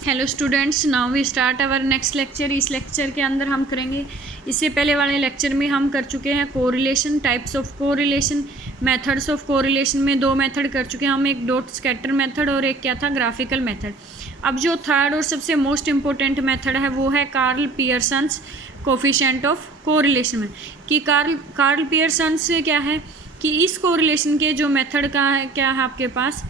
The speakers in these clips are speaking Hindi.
Hello students, now we start our next lecture. इस लेक्चर के अंदर हम करेंगे, इससे पहले वाले लेक्चर में हम कर चुके हैं correlation, types of correlation, methods of correlation में दो मेथड कर चुके हैं हम, एक डॉट स्कैटर मेथड और एक क्या था, ग्राफिकल मेथड। अब जो थर्ड और सबसे मोस्ट इम्पोर्टेंट मेथड है वो है Karl Pearson's coefficient of correlation में। कि कार्ल पियर्सन्स क्या है कि इस कोरिलेशन के जो मेथड का है क्या है आपके पास,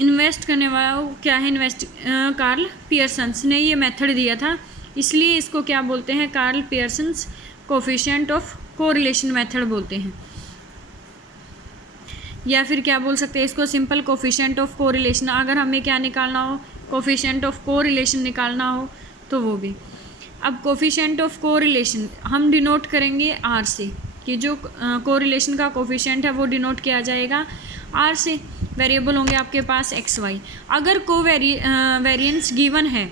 इन्वेस्ट करने वाला क्या है, कार्ल पियर्सन्स ने ये मेथड दिया था, इसलिए इसको क्या बोलते हैं, Karl Pearson's coefficient of correlation method बोलते हैं, या फिर क्या बोल सकते हैं इसको, सिंपल कोफिशिएंट ऑफ कोरिलेशन। अगर हमें क्या निकालना हो, कोफिशिएंट ऑफ कोरिलेशन निकालना हो तो वो भी। अब कोफिशिएंट ऑफ कोरिलेशन हम डिनोट करेंगे आर से, कि जो कोरिलेशन का कोफिशिएंट है वो डिनोट किया जाएगा आर से। वेरिएबल होंगे आपके पास एक्स वाई। अगर वेरिएंस गिवन है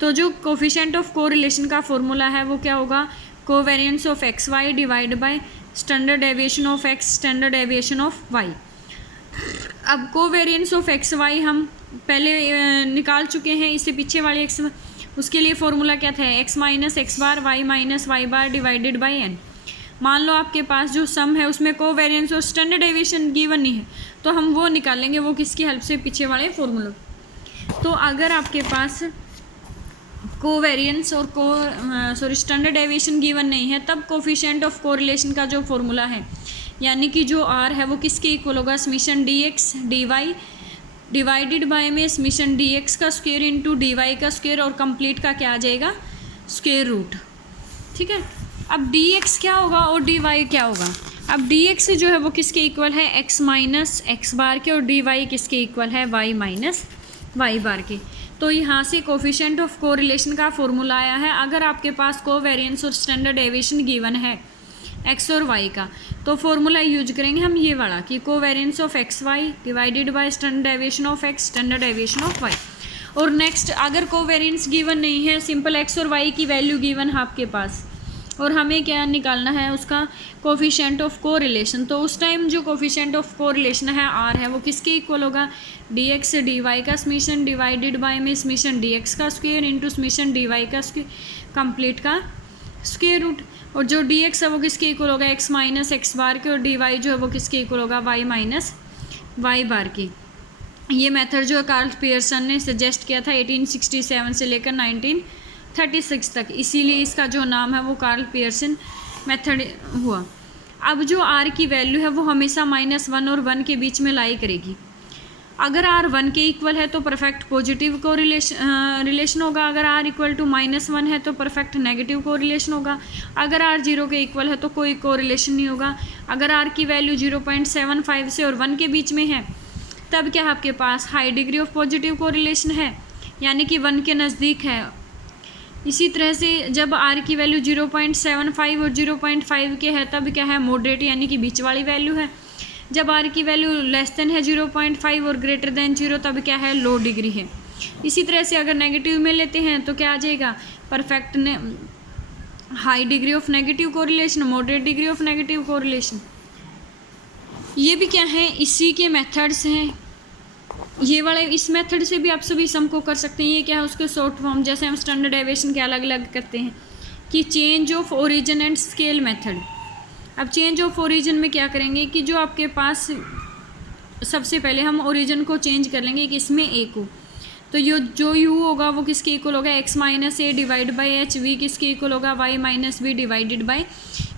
तो जो कोफिशिएंट ऑफ कोरिलेशन का फॉर्मूला है वो क्या होगा, covariance of x y divide by standard deviation of x standard deviation of y. अब कोवेरिएंस ऑफ एक्स वाई हम पहले निकाल चुके हैं, इससे पीछे वाले एक्स, उसके लिए फॉर्मूला क्या था, x minus x bar y minus y bar divided by n. मान लो आपके पास जो सम है उसमें कोवेरिएंस और स्टैंडर्ड डेविएशन गिवन नहीं है तो हम वो निकालेंगे, वो किसकी हेल्प से, पीछे वाले फॉर्मूला। तो अगर आपके पास कोवेरिएंस और स्टैंडर्ड डेविएशन गिवन नहीं है तब कोफिशिएंट ऑफ कोरिलेशन का जो फॉर्मूला है, यानी कि जो आर है वो किसके इक्वल होगा, summation d x d y divided by में समीशन डी एक्स का स्क्वायर इंटू डी वाई का स्क्वायर और कंप्लीट का क्या आ जाएगा, स्क्वायर रूट। ठीक है, अब डी एक्स क्या होगा और डी वाई क्या होगा। अब डी एक्स जो है वो किसके इक्वल है, एक्स माइनस एक्स बार के, और डी वाई किसके इक्वल है, वाई माइनस वाई बार के। तो यहाँ से कोफिशिएंट ऑफ कोरिलेशन का फॉर्मूला आया है। अगर आपके पास कोवेरिएंस और स्टैंडर्ड डेविएशन गिवन है एक्स और वाई का, तो फॉर्मूला यूज करेंगे हम ये वाला, कि covariance of x y divided by standard deviation of x standard deviation of y. और नेक्स्ट, अगर कोवेरिएंस गिवन नहीं है, सिंपल एक्स और वाई की वैल्यू गिवन है आपके पास, और हमें क्या निकालना है, उसका कोफिशिएंट ऑफ कोरिलेशन। तो उस टाइम जो कोफिशिएंट ऑफ कोरिलेशन है आर है वो किसके इक्वल होगा, डी एक्स डी वाई का समीशन डिवाइडेड बाय में समीशन डी एक्स का square into summation d y का स्क्वायर कंप्लीट का स्क्वायर रूट। और जो डी एक्स है वो किसके इक्वल होगा, एक्स माइनस एक्स बार के, और डी वाई जो है वो किसके इक्वल होगा, वाई माइनस वाई बार के। ये मेथड जो है कार्ल पियर्सन ने सजेस्ट किया था 1867 से लेकर 1936 तक, इसीलिए इसका जो नाम है वो कार्ल पियर्सन मेथड हुआ। अब जो आर की वैल्यू है वो हमेशा -1 और 1 के बीच में लाई करेगी। अगर आर 1 के इक्वल है तो परफेक्ट पॉजिटिव को रिलेशन होगा, अगर आर इक्वल टू -1 है तो परफेक्ट नेगेटिव को रिलेशन होगा, अगर आर 0 के इक्वल है तो कोई को रिलेशन नहीं होगा। अगर आर की वैल्यू 0.75 से और 1 के बीच में है तब क्या है आपके पास हाई डिग्री ऑफ पॉजिटिव को रिलेशन है, यानी कि 1 के नज़दीक है। इसी तरह से जब आर की वैल्यू 0.75 और 0.5 के है तब क्या है, मॉडरेट यानी कि बीच वाली वैल्यू है। जब आर की वैल्यू लेस देन है 0.5 और ग्रेटर देन 0 तब क्या है, लो डिग्री है। इसी तरह से अगर नेगेटिव में लेते हैं तो क्या आ जाएगा, perfect high degree of negative correlation, moderate degree of negative correlation. ये भी क्या है, इसी के मेथड्स हैं। ये वाले इस मेथड से भी आप सभी सम को कर सकते हैं। ये क्या है, उसके शॉर्ट फॉर्म, जैसे हम स्टैंडर्ड डेविएशन के अलग अलग करते हैं, कि change of origin and scale method. अब चेंज ऑफ ओरिजिन में क्या करेंगे कि जो आपके पास, सबसे पहले हम ओरिजिन को चेंज कर लेंगे कि इसमें ए को, तो ये जो यू होगा वो किसके इक्वल होगा, x minus a divide by h, v किसके इक्वल होगा, y minus b divided by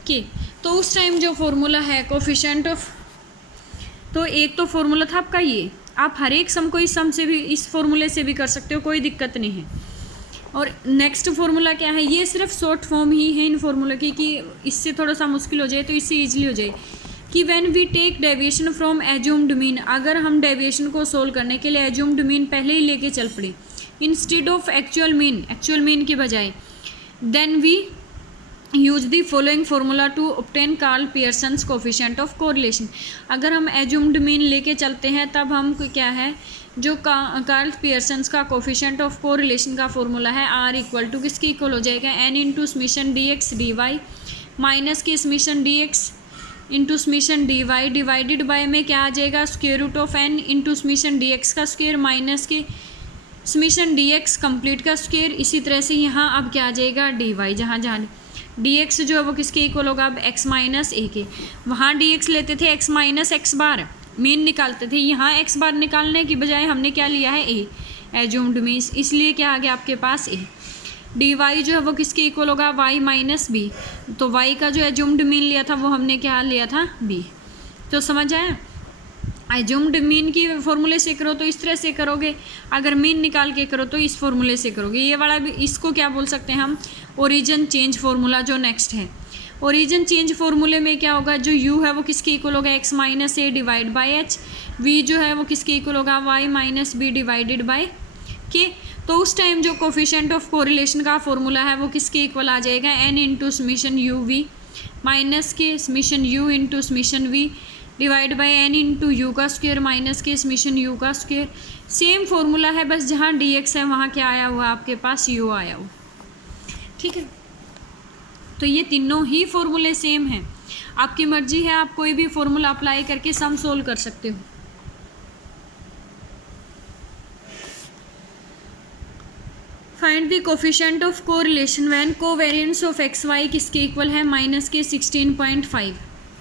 k. तो उस टाइम जो फॉर्मूला है कोफिशिएंट ऑफ, तो एक तो फॉर्मूला था आपका ये, आप हर एक सम को इस सम से भी, इस फॉर्मूले से भी कर सकते हो, कोई दिक्कत नहीं है। और नेक्स्ट फॉर्मूला क्या है, ये सिर्फ शॉर्ट फॉर्म ही है इन फॉर्मूला की, कि इससे थोड़ा सा मुश्किल हो जाए तो इससे ईजिली हो जाए, कि when we take deviation from assumed mean. अगर हम डेविएशन को सोल्व करने के लिए एज्यूम्ड मीन पहले ही लेके चल पड़े इंस्टेड ऑफ एक्चुअल मीन के बजाय, then we use the following formula to obtain Karl Pearson's coefficient of correlation. अगर हम एज्यूम्ड मीन लेके चलते हैं तब हम क्या है, जो कार्ल पियर्सन्स का कोफिशिएंट ऑफ कोरिलेशन का फॉर्मूला है आर इक्वल टू किसके इक्वल हो जाएगा, n into summation d x d y minus के summation d x into summation d y divided by में क्या आ जाएगा, square root of n into summation d x का स्क्वायर माइनस के समीशन डी एक्स कंप्लीट का स्क्वायर। इसी तरह से यहाँ अब क्या आ जाएगा डी वाई, जहाँ जहाँ डी एक्स जो है वो किसके इक्वल होगा, अब एक्स माइनस ए के। वहाँ डी एक्स लेते थे एक्स माइनस एक्स बार, मीन निकालते थे। यहाँ एक्स बार निकालने की बजाय हमने क्या लिया है, ए, एज्यूम्ड मीन्स, इसलिए क्या आ गया आपके पास ए। डी वाई जो है वो किसके इक्वल होगा, वाई माइनस बी, तो वाई का जो एज्यूम्ड मीन लिया था वो हमने क्या लिया था, बी। तो समझ आया, एज्यूम्ड मीन की फॉर्मूले से करो तो इस तरह से करोगे, अगर मीन निकाल के करो तो इस फॉर्मूले से करोगे। ये वाला भी, इसको क्या बोल सकते हैं हम, ओरिजिन चेंज फार्मूला जो नेक्स्ट है। ओरिजिन चेंज फार्मूले में क्या होगा, जो u है वो किसके इक्वल होगा, x minus a divide by h, v जो है वो किसके इक्वल होगा, y minus b divided by k. तो उस टाइम जो कोफिशिएंट ऑफ कोरिलेशन का फॉर्मूला है वो किसके इक्वल आ जाएगा, n into summation u v minus के summation u into summation v divide by n into u का स्क्वायर माइनस के समीशन u का स्क्वायर। सेम फॉर्मूला है, बस जहाँ dx है वहाँ क्या आया हुआ आपके पास, u आया हुआ। ठीक है, तो ये तीनों ही फॉर्मूले सेम हैं। आपकी मर्जी है, आप कोई भी फॉर्मूला अप्लाई करके सम सोल्व कर सकते हो। Find the coefficient of correlation when covariance of x y किसके इक्वल है, माइनस के 16.5,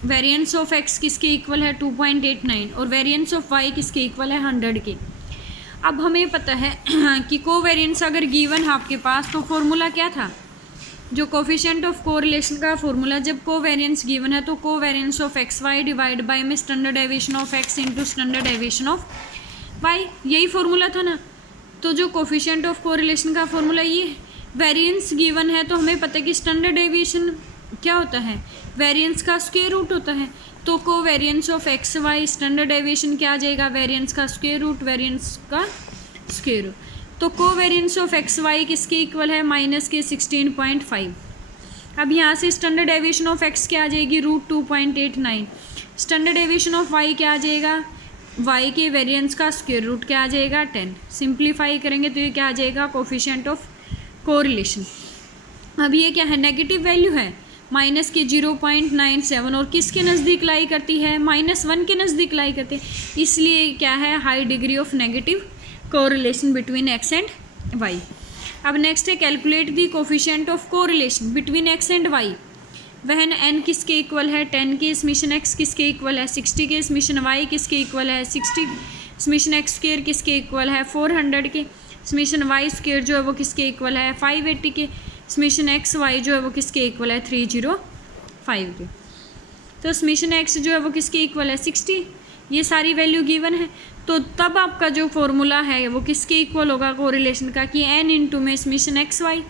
वेरिएंस ऑफ एक्स किसके इक्वल है 2.89 और वेरिएंस ऑफ वाई किसके इक्वल है 100 के। अब हमें पता है कि कोवेरिएंस अगर गिवन है आपके पास तो फॉर्मूला क्या था, जो कोफिशिएंट ऑफ कोरिलेशन का फॉर्मूला, जब कोवेरिएंस गिवन है तो covariance of x y divide by में standard deviation of x into standard deviation of y, यही फॉर्मूला था ना। तो जो कोफिशिएंट ऑफ कोरिलेशन का फॉर्मूला ये, वेरिएंस गिवन है तो हमें पता है कि स्टैंडर्ड डेविएशन क्या होता है, वेरिएंस का स्क्वायर रूट होता है। तो covariance of x y standard deviation क्या आ जाएगा, वेरिएंस का स्क्वायर रूट, वेरिएंस का स्क्वायर रूट। तो कोवेरिएंस ऑफ एक्स वाई किसके इक्वल है, माइनस के 16.5। अब यहाँ से स्टैंडर्ड डेविएशन ऑफ एक्स क्या आ जाएगी, root 2.89। Standard deviation of y क्या आ जाएगा, वाई के वेरिएंस का स्क्वायर रूट क्या आ जाएगा 10। सिंप्लीफाई करेंगे तो ये क्या आ जाएगा, कोफिशिएंट ऑफ कोरिलेशन। अब ये क्या है, नेगेटिव वैल्यू है, माइनस के 0.97 और किसके नज़दीक लाई करती है, -1 के नज़दीक लाई करती है, इसलिए क्या है, high degree of negative correlation between x and y. अब नेक्स्ट है calculate the coefficient of correlation between x and y when n किसके इक्वल है 10 के समीशन x किसके इक्वल है 60 के समीशन y किसके इक्वल है 60 समीशन x स्क्वायर किसके इक्वल है 400 के समीशन y स्क्वायर जो है वो किसके इक्वल है 580 के समीशन x y जो है वो किसके इक्वल है 305 के। तो समीशन x जो है वो किसके इक्वल है 60, ये सारी वैल्यू गिवन है। तो तब आपका जो फॉर्मूला है वो किसके इक्वल होगा कोरिलेशन का, कि n इंटू में समीशन एक्स वाई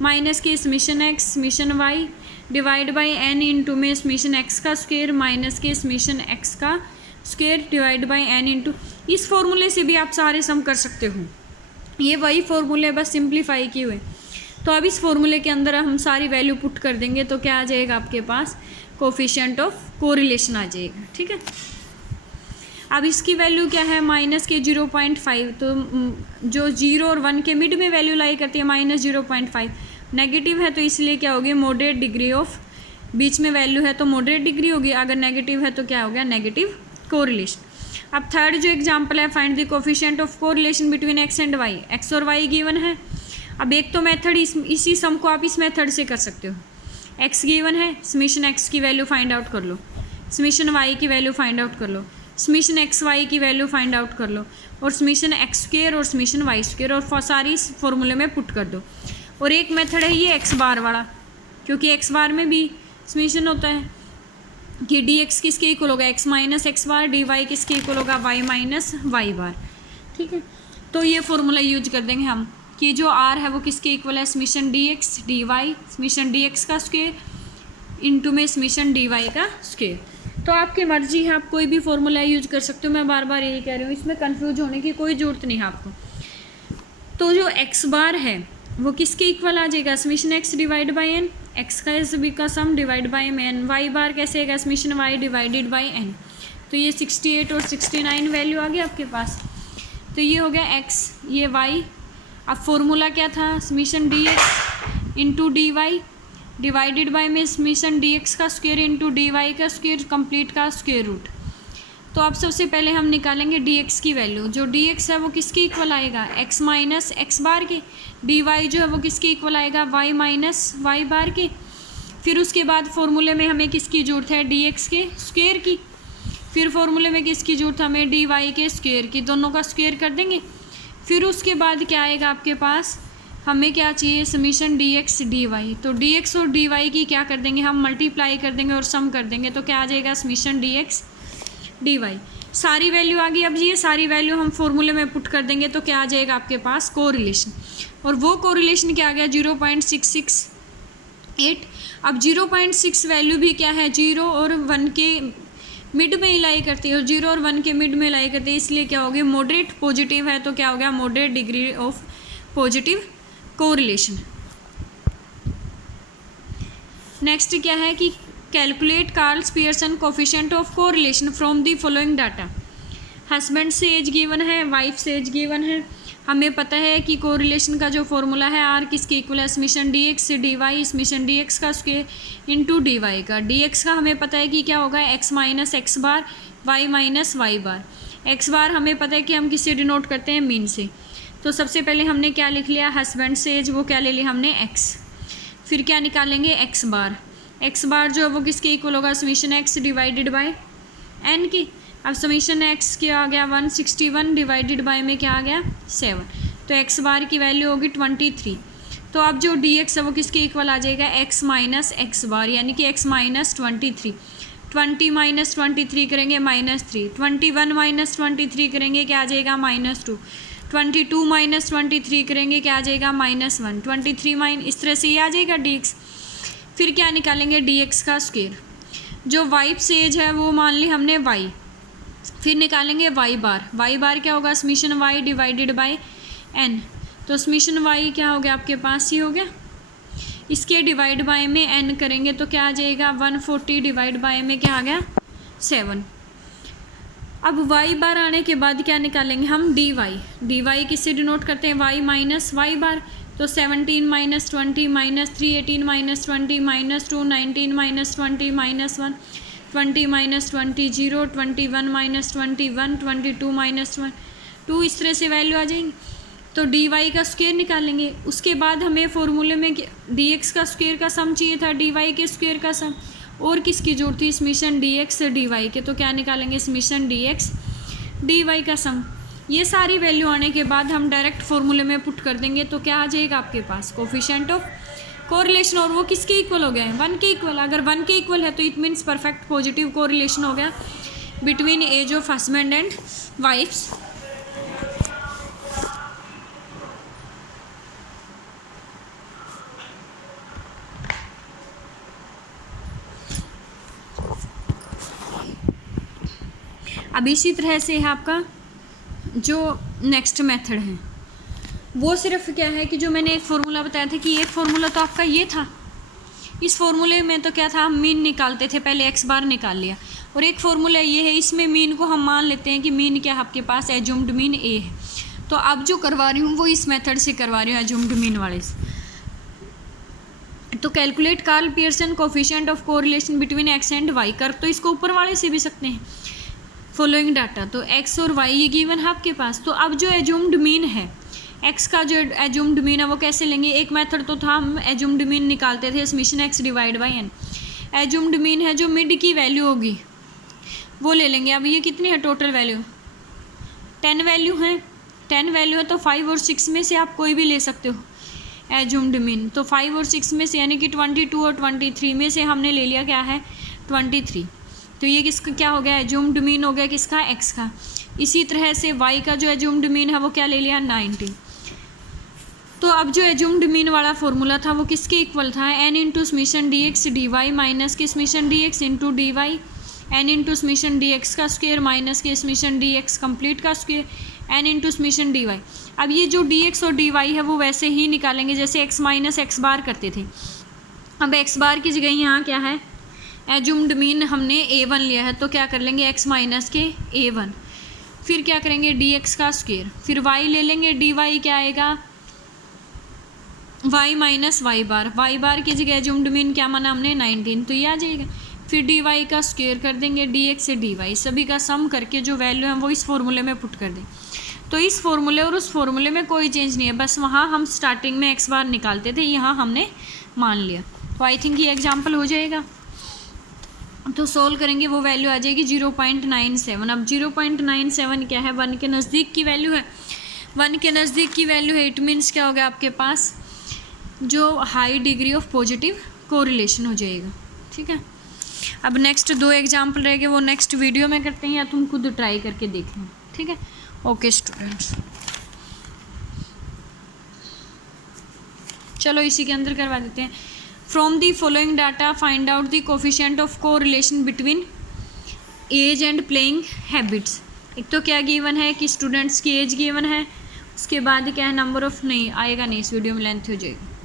माइनस के summation x summation y divide by n into में समीशन एक्स का स्क्वायर माइनस के समीशन एक्स का square divide by n into. इस फॉर्मूले से भी आप सारे सम कर सकते हो, ये वही फॉर्मूले बस सिंप्लीफाई किए हुए। तो अब इस फॉर्मूले के अंदर हम सारी वैल्यू पुट कर देंगे तो क्या आ जाएगा आपके पास, कोफिशिएंट ऑफ कोरिलेशन आ जाएगा। ठीक है, अब इसकी वैल्यू क्या है, माइनस के 0.5, तो जो 0 और 1 के मिड में वैल्यू लाई करती है -0.5, नेगेटिव है तो इसलिए क्या होगी, मॉडरेट डिग्री ऑफ, बीच में वैल्यू है तो मॉडरेट डिग्री होगी, अगर नेगेटिव है तो क्या हो गया, नेगेटिव कोरिलेशन। अब थर्ड जो एग्जांपल है, find the coefficient of correlation between x and y, x और वाई गिवन है। अब एक तो मेथड इसी सम को आप इस मेथड से कर सकते हो, एक्स गिवन है, समीशन एक्स की वैल्यू फाइंड आउट कर लो, समीशन वाई की वैल्यू फाइंड आउट कर लो, समीशन एक्स वाई की वैल्यू फाइंड आउट कर लो, और समीशन एक्स स्क्वायर और समीशन वाई स्क्वायर, और सारी इस फॉर्मूले में पुट कर दो। और एक मेथड है ये एक्स बार वाला, क्योंकि एक्स बार में भी समीशन होता है कि डी एक्स किसके इक्वल होगा, एक्स माइनस एक्स बार, डी वाई किसके इक्वल होगा, वाई माइनस वाई बार। ठीक है, तो ये फॉर्मूला यूज कर देंगे हम कि जो आर है वो किसके इक्वल है, summation d x d y, summation d x का स्क्वायर इंटू में समीशन डी वाई का स्क्वायर। तो आपकी मर्जी है, आप कोई भी फॉर्मूला यूज कर सकते हो, मैं बार बार यही कह रही हूँ, इसमें कंफ्यूज होने की कोई ज़रूरत नहीं है आपको। तो जो एक्स बार है वो किसके इक्वल आ जाएगा, summation x divide by n, x का सभी का sum divide by n. Y bar कैसे आएगा, summation y divided by n. तो ये 68 और 69 वैल्यू आ गई आपके पास। तो ये हो गया एक्स, ये वाई। अब फॉर्मूला क्या था, summation d x into d y divided by में समीशन डी एक्स का स्क्वायर इंटू डी वाई का स्क्वायर कंप्लीट का स्क्वायर रूट। तो अब सबसे पहले हम निकालेंगे dx की वैल्यू। जो dx है वो किसके इक्वल आएगा, x माइनस एक्स बार के। dy जो है वो किसके इक्वल आएगा, y माइनस वाई बार के। फिर उसके बाद फॉर्मूले में हमें किसकी जरूरत है, dx के स्क्वायर की। फिर फॉर्मूले में किसकी जरूरत है, हमें dy के स्क्वायर की। दोनों का स्क्वायर कर देंगे। फिर उसके बाद क्या आएगा आपके पास, हमें क्या चाहिए, समीशन dx dy। तो dx और dy की क्या कर देंगे हम, मल्टीप्लाई कर देंगे और सम कर देंगे। तो क्या आ जाएगा, समीशन dx dy। सारी वैल्यू आ गई। अब ये सारी वैल्यू हम फॉर्मूले में पुट कर देंगे तो क्या आ जाएगा आपके पास, कोरिलेशन। और वो कोरिलेशन क्या आ गया, 0.668। अब 0.6 वैल्यू भी क्या है, 0 और 1 के मिड में ही लाई करती है, और 0 और 1 के मिड में लाई करती है, इसलिए क्या हो गया, मॉडरेट पॉजिटिव है। तो क्या हो गया, moderate degree of positive correlation. Next क्या है कि calculate Carl's Pearson coefficient of correlation from the following data. Husband से एज गिवन है, वाइफ से एज गिवन है। हमें पता है कि कोरिलेशन का जो फॉर्मूला है आर किसके इक्वल है, summation dx dy, summation dx का स्क्वायर इंटू dy का। dx का हमें पता है कि क्या होगा, x माइनस एक्स बार, y माइनस वाई बार। x बार हमें पता है कि हम किससे डिनोट करते हैं, मीन से। तो सबसे पहले हमने क्या लिख लिया, हस्बैंड से एज, वो क्या ले लिया हमने, x। फिर क्या निकालेंगे, x बार। x बार जो है वो किसके इक्वल होगा, summation x divided by n की। अब समीशन x क्या आ गया, 161 डिवाइडेड बाय में क्या आ गया, 7। तो x बार की वैल्यू होगी 23। तो अब जो dx है वो किसके इक्वल आ जाएगा, x माइनस एक्स बार, यानी कि x माइनस 23। 20 माइनस 23 करेंगे -3। 21 माइनस 23 करेंगे क्या आ जाएगा, -2। 22 माइनस 23 करेंगे क्या आ जाएगा, -1। 23 इस तरह से ये आ जाएगा dx। फिर क्या निकालेंगे, dx का स्क्वायर। जो वाइफ से एज है वो मान ली हमने y। फिर निकालेंगे y बार। y बार क्या होगा, summation y divided by n। तो समीशन y क्या हो गया आपके पास, ही हो गया। इसके डिवाइड बाय में n करेंगे तो क्या आ जाएगा, 140 डिवाइड बाय में क्या आ गया, 7। अब y बार आने के बाद क्या निकालेंगे हम, dy। dy किससे डिनोट करते हैं, y माइनस वाई बार। तो 17 minus 20 minus 3, 18 minus 20 minus 2, 19 minus 20 minus 1, 20 minus 20 0, 21 minus 21, 22 minus 2, इस तरह से वैल्यू आ जाएंगी। तो dy का स्क्वायर निकालेंगे। उसके बाद हमें फॉर्मूले में dx का स्क्वायर का सम चाहिए था, dy के स्क्वायर का सम, और किसकी जरूरत थी, समीशन dx dy के। तो क्या निकालेंगे, समीशन dx dy का सम। ये सारी वैल्यू आने के बाद हम डायरेक्ट फॉर्मूले में पुट कर देंगे तो क्या आ जाएगा आपके पास, कोफिशिएंट ऑफ कोरिलेशन। और वो किसके इक्वल हो गया है, 1 के इक्वल। अगर 1 के इक्वल है तो it means perfect positive correlation हो गया between age of husband and wife's. अब इसी तरह से है आपका जो नेक्स्ट मेथड है, वो सिर्फ क्या है कि जो मैंने एक फार्मूला बताया था कि एक फार्मूला तो आपका ये था। इस फार्मूले में तो क्या था, हम मीन निकालते थे, पहले x बार निकाल लिया। और एक फार्मूला ये है, इसमें मीन को हम मान लेते हैं कि मीन क्या आपके पास, एज्यूम्ड मीन a है। तो अब जो करवा रही हूँ वो इस मेथड से करवा रही हूँ, एज्यूम्ड मीन वाले से। तो calculate Karl Pearson coefficient of correlation between x and y। कर तो इसको ऊपर वाले से भी सकते हैं, फॉलोइंग डाटा। तो x और y ये गिवन है आपके पास। तो अब जो एज्यूम्ड मीन है, x का जो एज्यूम्ड मीन है वो कैसे लेंगे, एक मेथड तो था, हम एज्यूम्ड मीन निकालते थे, summation x divide by n। Assumed mean है जो मिड की वैल्यू होगी वो ले लेंगे। अब ये कितनी है टोटल वैल्यू, 10 वैल्यू है। 10 वैल्यू है तो 5 और 6 में से आप कोई भी ले सकते हो एज्यूम्ड मीन। तो 5 और 6 में से यानी कि 22 और 23 में से हमने ले लिया क्या है, 23। तो ये किसका क्या हो गया, एज्यूम्ड मीन हो गया किसका, x का। इसी तरह से y का जो एज्यूम्ड मीन है वो क्या ले लिया, 19। तो अब जो एज्यूम्ड मीन वाला फॉर्मूला था वो किसके इक्वल था, n into summation dx dy minus के summation dx into dy, n into summation dx का स्क्वायर माइनस के समीशन dx कंप्लीट का square, n into summation dy। अब ये जो dx और dy है वो वैसे ही निकालेंगे जैसे x माइनस एक्स बार करते थे। अब x बार की जगह यहाँ क्या है, एज्यूम्ड मीन हमने a1 लिया है, तो क्या कर लेंगे, x माइनस के a1। फिर क्या करेंगे, dx का स्क्वायर। फिर y ले लेंगे, dy क्या आएगा, y माइनस वाई बार। वाई बार की जगह एज्यूम्ड मीन क्या माना हमने, 19, तो ये आ जाएगा। फिर डी वाई का स्क्वायर कर देंगे, डी एक्स से डी वाई सभी का सम करके जो वैल्यू है वो इस फॉर्मूले में पुट कर दें। तो इस फॉर्मूले और उस फॉर्मूले में कोई चेंज नहीं है, बस वहाँ हम स्टार्टिंग में एक्स बार निकालते थे, यहाँ हमने मान लिया। तो आई थिंक ये एग्जाम्पल हो जाएगा। तो सोल्व करेंगे वो वैल्यू आ जाएगी 0.97। अब 0.97 क्या है, 1 के नज़दीक की वैल्यू है, 1 के नज़दीक की वैल्यू है, इट मीन्स क्या हो गया आपके पास जो high degree of positive correlation हो जाएगा। ठीक है, अब नेक्स्ट 2 एग्जाम्पल रह गए, वो नेक्स्ट वीडियो में करते हैं या तुम खुद ट्राई करके देख लो। ठीक है, ओके स्टूडेंट्स, चलो इसी के अंदर करवा देते हैं। From the following data find out the coefficient of correlation between age and playing habits. एक तो क्या गिवन है कि स्टूडेंट्स की एज गिवन है, उसके बाद क्या है नंबर ऑफ, नहीं आएगा नहीं, इस वीडियो में लेंथ हो जाएगी।